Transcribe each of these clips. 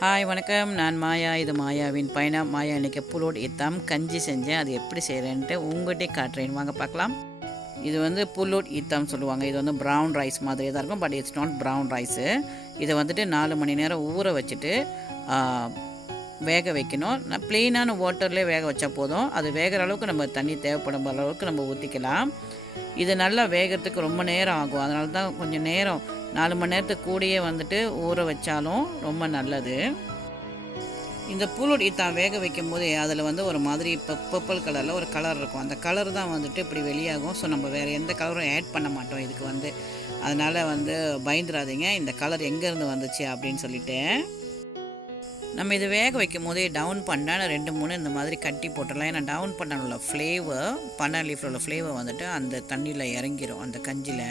Hi வணக்கம், நான் மாயா. இது மாயாவின் பயணம். மாயா இன்றைக்கி புலோட் இத்தாம் கஞ்சி செஞ்சேன். அது எப்படி செய்கிறேன்ட்டு உங்கள்கிட்டே காட்டுறேன், வாங்க பார்க்கலாம். இது வந்து புலோட் இத்தாம் சொல்லுவாங்க. இது வந்து ப்ரௌன் ரைஸ் மாதிரி தான் இருக்கும், but it's not brown rice. இதை வந்துட்டு 4 மணி நேரம் ஊற வச்சுட்டு வேக வைக்கணும். நான் ப்ளெயினான வாட்டர்லேயே வேக வச்சா போதும். அது வேகிற அளவுக்கு நம்ம தண்ணி தேவைப்படும் அளவுக்கு நம்ம ஊற்றிக்கலாம். இது நல்லா வேகிறதுக்கு ரொம்ப நேரம் ஆகும். அதனால தான் கொஞ்சம் நேரம் 4 மணி நேரத்துக்கு கூடயே வந்துட்டு ஊற வச்சாலும் ரொம்ப நல்லது. இந்த புலுட் இத்தான் வேக வைக்கும் போதே அதில் வந்து ஒரு மாதிரி பர்பிள் கலரில் ஒரு கலர் இருக்கும். அந்த கலர் தான் வந்துட்டு இப்படி வெளியாகும். ஸோ நம்ம வேறு எந்த கலரும் ஆட் பண்ண மாட்டோம் இதுக்கு வந்து. அதனால் வந்து பயந்துடாதீங்க இந்த கலர் எங்கேருந்து வந்துச்சு அப்படின்னு சொல்லிட்டு. நம்ம இது வேக வைக்கும் போதே டவுன் பண்ணால் 2-3 இந்த மாதிரி கட்டி போட்டுடலாம். ஏன்னா டவுன் பண்ண உள்ள ஃப்ளேவர், பன்னா லீஃபில் உள்ள ஃப்ளேவர் வந்துட்டு அந்த தண்ணியில் இறங்கிடும் அந்த கஞ்சியில்.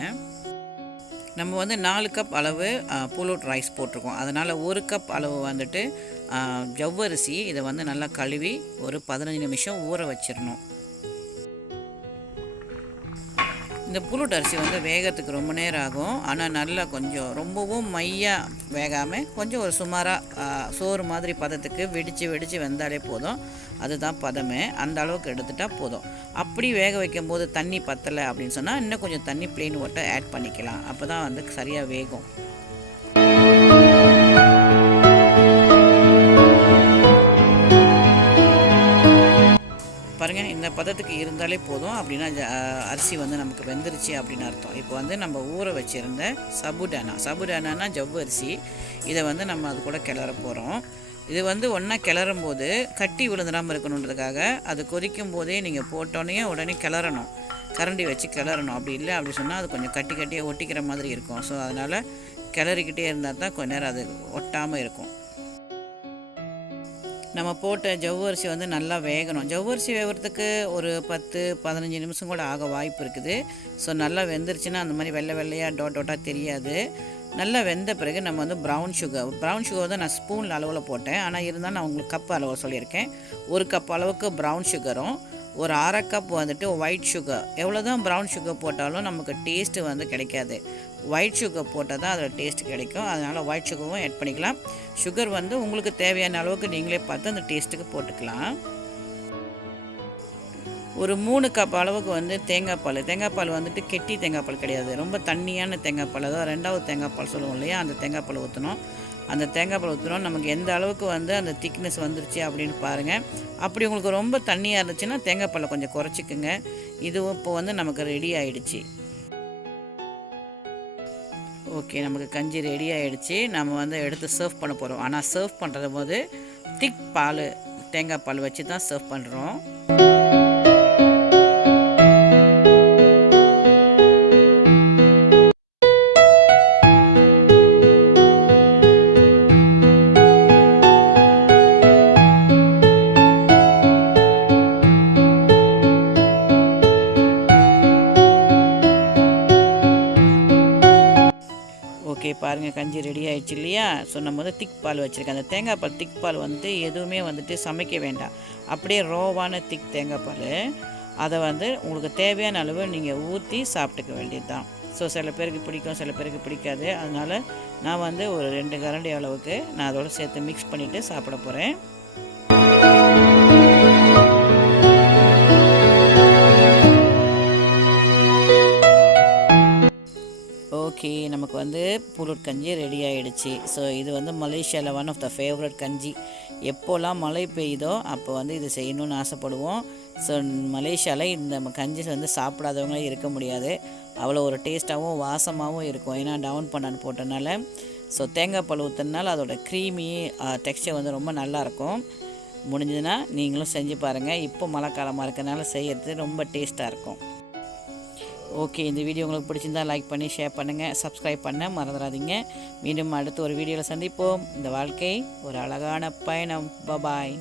நம்ம வந்து 4 கப் அளவு புலுட் ரைஸ் போட்டிருக்கோம். அதனால் 1 கப் அளவு வந்துட்டு ஜவ்வரிசி இதை வந்து நல்லா கழுவி ஒரு 15 நிமிஷம் ஊற வச்சிடணும். இந்த புலுட் அரிசி வந்து வேகிறதுக்கு ரொம்ப நேரம் ஆகும். ஆனால் நல்லா கொஞ்சம் ரொம்பவும் மையாக வேகாமல் கொஞ்சம் ஒரு சுமாராக சோறு மாதிரி பதத்துக்கு வெடித்து வெந்தாலே போதும். அதுதான் பதமே. அந்த அளவுக்கு எடுத்துட்டால் போதும். அப்படி வேக வைக்கும் போது தண்ணி பத்தலை அப்படின்னு சொன்னால் இன்னும் கொஞ்சம் தண்ணி ப்ளெயின் வாட்டர் ஆட் பண்ணிக்கலாம். அப்போ தான் வந்து சரியாக வேகும். பாருங்கள், இந்த பதத்துக்கு இருந்தாலே போதும். அப்படின்னா அரிசி வந்து நமக்கு வெந்துருச்சு அப்படின்னு அர்த்தம். இப்போ வந்து நம்ம ஊற வச்சுருந்த சபுடானா ஜவ்வரிசி, இதை வந்து நம்ம அது கூட கிளற போகிறோம். இது வந்து ஒன்றா கிளறும் போது கட்டி விழுந்துடாமல் இருக்கணுன்றதுக்காக அது கொதிக்கும் போதே நீங்கள் போட்டோன்னே உடனே கிளறணும், கரண்டி வச்சு கிளறணும். அப்படி இல்லை அப்படி சொன்னால் அது கொஞ்சம் கட்டியாக ஒட்டிக்கிற மாதிரி இருக்கும். ஸோ அதனால் கிளறிக்கிட்டே இருந்தால் தான் கொஞ்ச நேரம் அது ஒட்டாமல் இருக்கும். நம்ம போட்ட ஜவ்வரிசி வந்து நல்லா வேகணும். ஜவ்வரிசி வேகிறதுக்கு ஒரு 10-15 நிமிஷம் கூட ஆக வாய்ப்பு இருக்குது. ஸோ நல்லா வெந்துருச்சுன்னா அந்த மாதிரி வெள்ளையாக டாட்டாக தெரியாது. நல்லா வெந்த பிறகு நம்ம வந்து ப்ரௌன் சுகர் வந்து நான் ஸ்பூனில் அளவில் போட்டேன். ஆனால் இருந்தாலும் நான் உங்களுக்கு கப் அளவு சொல்லியிருக்கேன். 1 கப் அளவுக்கு ப்ரௌன் சுகரும் ஒரு 1/2 கப் வந்துட்டு ஒயிட் சுகர். எவ்வளோ தான் ப்ரௌன் சுகர் போட்டாலும் நமக்கு டேஸ்ட்டு வந்து கிடைக்காது. ஒயிட் சுகர் போட்டால் தான் அதோட டேஸ்ட் கிடைக்கும். அதனால் ஒயிட் சுகரும் ஆட் பண்ணிக்கலாம். சுகர் வந்து உங்களுக்கு தேவையான அளவுக்கு நீங்களே பார்த்து அந்த டேஸ்ட்டுக்கு போட்டுக்கலாம். ஒரு 3 கப் அளவுக்கு வந்து தேங்காய் பால் வந்துட்டு கெட்டி தேங்காய் பால் கிடையாது, ரொம்ப தண்ணியான தேங்காய் பால். அதாவது 2வது தேங்காய் பால் சொல்லுவோம் இல்லையா, அந்த தேங்காய் பால் ஊற்றணும். அந்த தேங்காய் பால் ஊற்றணும். நமக்கு எந்த அளவுக்கு வந்து அந்த திக்னஸ் வந்துருச்சு அப்படின்னு பாருங்கள். அப்படி உங்களுக்கு ரொம்ப தண்ணியாக இருந்துச்சுன்னா தேங்காய் பாலை கொஞ்சம் குறைச்சிக்குங்க. இதுவும் இப்போ வந்து நமக்கு ரெடி ஆகிடுச்சு. ஓகே, நமக்கு கஞ்சி ரெடி ஆகிடுச்சு. நம்ம வந்து எடுத்து சர்வ் பண்ண போகிறோம். ஆனால் சர்வ் பண்ணுறது போது திக் பால், தேங்காய் பால் வச்சு தான் சர்வ் பண்ணுறோம். ஓகே, பாருங்கள் கஞ்சி ரெடி ஆகிடுச்சு இல்லையா. ஸோ நம்ம வந்து திக் பால் வச்சுருக்கேன். அந்த தேங்காய் பால் திக் பால் வந்து எதுவுமே வந்துட்டு சமைக்க வேண்டாம். அப்படியே ரோவான திக் தேங்காய் பால், அதை வந்து உங்களுக்கு தேவையான அளவு நீங்கள் ஊற்றி சாப்பிட்டுக்க வேண்டியது தான். ஸோ சில பேருக்கு பிடிக்கும், சில பேருக்கு பிடிக்காது. அதனால் நான் வந்து ஒரு 2 கரண்டி அளவுக்கு நான் அதோடு சேர்த்து மிக்ஸ் பண்ணிவிட்டு சாப்பிட போகிறேன். ஓகே, நமக்கு வந்து புலுட் கஞ்சி ரெடி ஆகிடுச்சு. ஸோ இது வந்து மலேசியாவில் ஒன் ஆஃப் த ஃபேவரட் கஞ்சி. எப்போல்லாம் மழை பெய்யுதோ அப்போ வந்து இது செய்யணும்னு ஆசைப்படுவோம். ஸோ மலேசியாவில் இந்த கஞ்சி வந்து சாப்பிடாதவங்களே இருக்க முடியாது. அவ்வளோ ஒரு டேஸ்ட்டாகவும் வாசமாகவும் இருக்கும். ஏன்னா டவுன் பண்ணான்னு போட்டனால. ஸோ தேங்காய் பால் ஊற்றுனால அதோட க்ரீமி டெக்ஸ்சர் வந்து ரொம்ப நல்லாயிருக்கும். முடிஞ்சதுன்னா நீங்களும் செஞ்சு பாருங்கள். இப்போ மழை காலமாக இருக்கிறதுனால செய்கிறது ரொம்ப டேஸ்ட்டாக இருக்கும். ஓகே, இந்த வீடியோ உங்களுக்கு பிடிச்சிருந்தால் லைக் பண்ணி ஷேர் பண்ணுங்கள், சப்ஸ்கிரைப் பண்ண மறந்துடாதீங்க. மீண்டும் அடுத்து ஒரு வீடியோவில் சந்திப்போம். இந்த வாழ்க்கை ஒரு அழகான பயணம். பாய்.